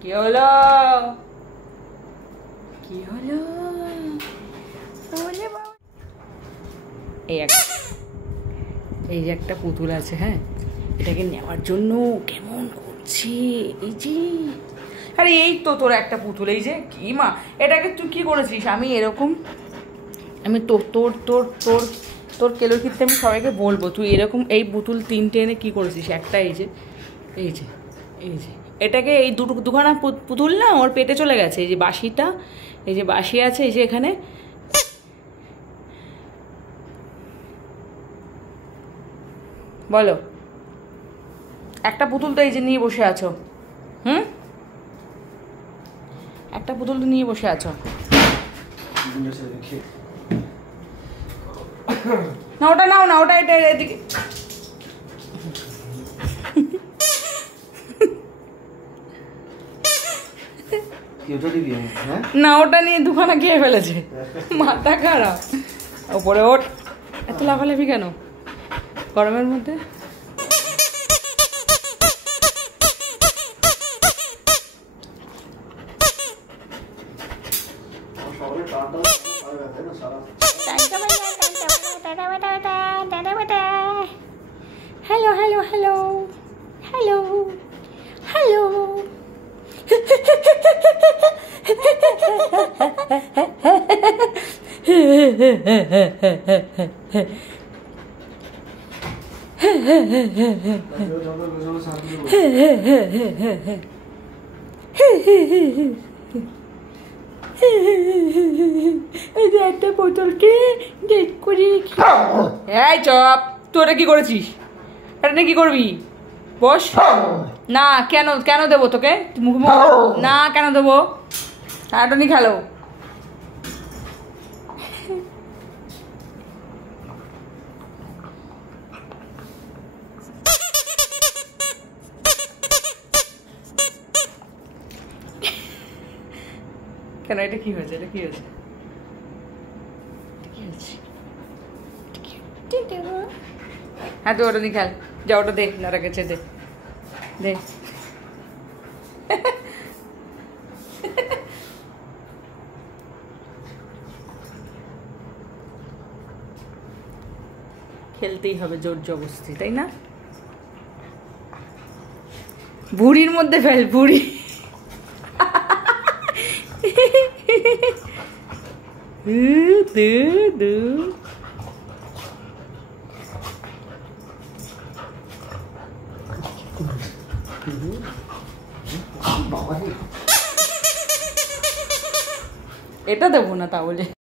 কি হলো? কি হলো? এই যে একটা পুতুল আছে, হ্যাঁ, এটাকে নেওয়ার জন্য কেমন করছে এই যে। আরে এই তো তোর একটা পুতুল, এই যে কি মা, এটাকে তুই কি করেছিস? আমি এরকম, আমি তোর তোর তোর তোর তোর কেলোকিতে আমি সবাইকে বলবো তুই এরকম এই পুতুল 3টে এনে কী করেছিস। একটা এই যে এই যে এই যে এটাকে এই দুখানা পুতুল না ওর পেটে চলে গেছে। এই যে বাঁশিটা, এই যে বাঁশি আছে এই যে এখানে, বলো একটা পুতুল তো এই যে নিয়ে বসে আছো, একটা পুতুল তো নিয়ে বসে আছো। না ওটা নাও না, ওটা এটা এদিকে। না ওটা নিয়ে দুখানা খেয়ে ফেলেছে, মাথা খারাপ। ওপরে ওঠ, এত লাফালাফি কেন গরমের মধ্যে? Hello hello hello hello hello. একটা বোতলকে ডেট করে এই চপ, তোরা কি করেছিস? এটা কি করবি? বস না। কেন কেন দেবো তোকে? না কেন দেবো? এটা নিয়ে খেলো। কেন এটা কি হয়েছে? এটা কি হয়েছে? হ্যাঁ তো ওটা নিয়ে খেল, যা ওটা দে, নারা গেছে দে দে। খেলতেই হবে জোর জবরদস্তি, তাই না? বুড়ির মধ্যে ফেল, বুড়ি। এটা দেবো না তাহলে।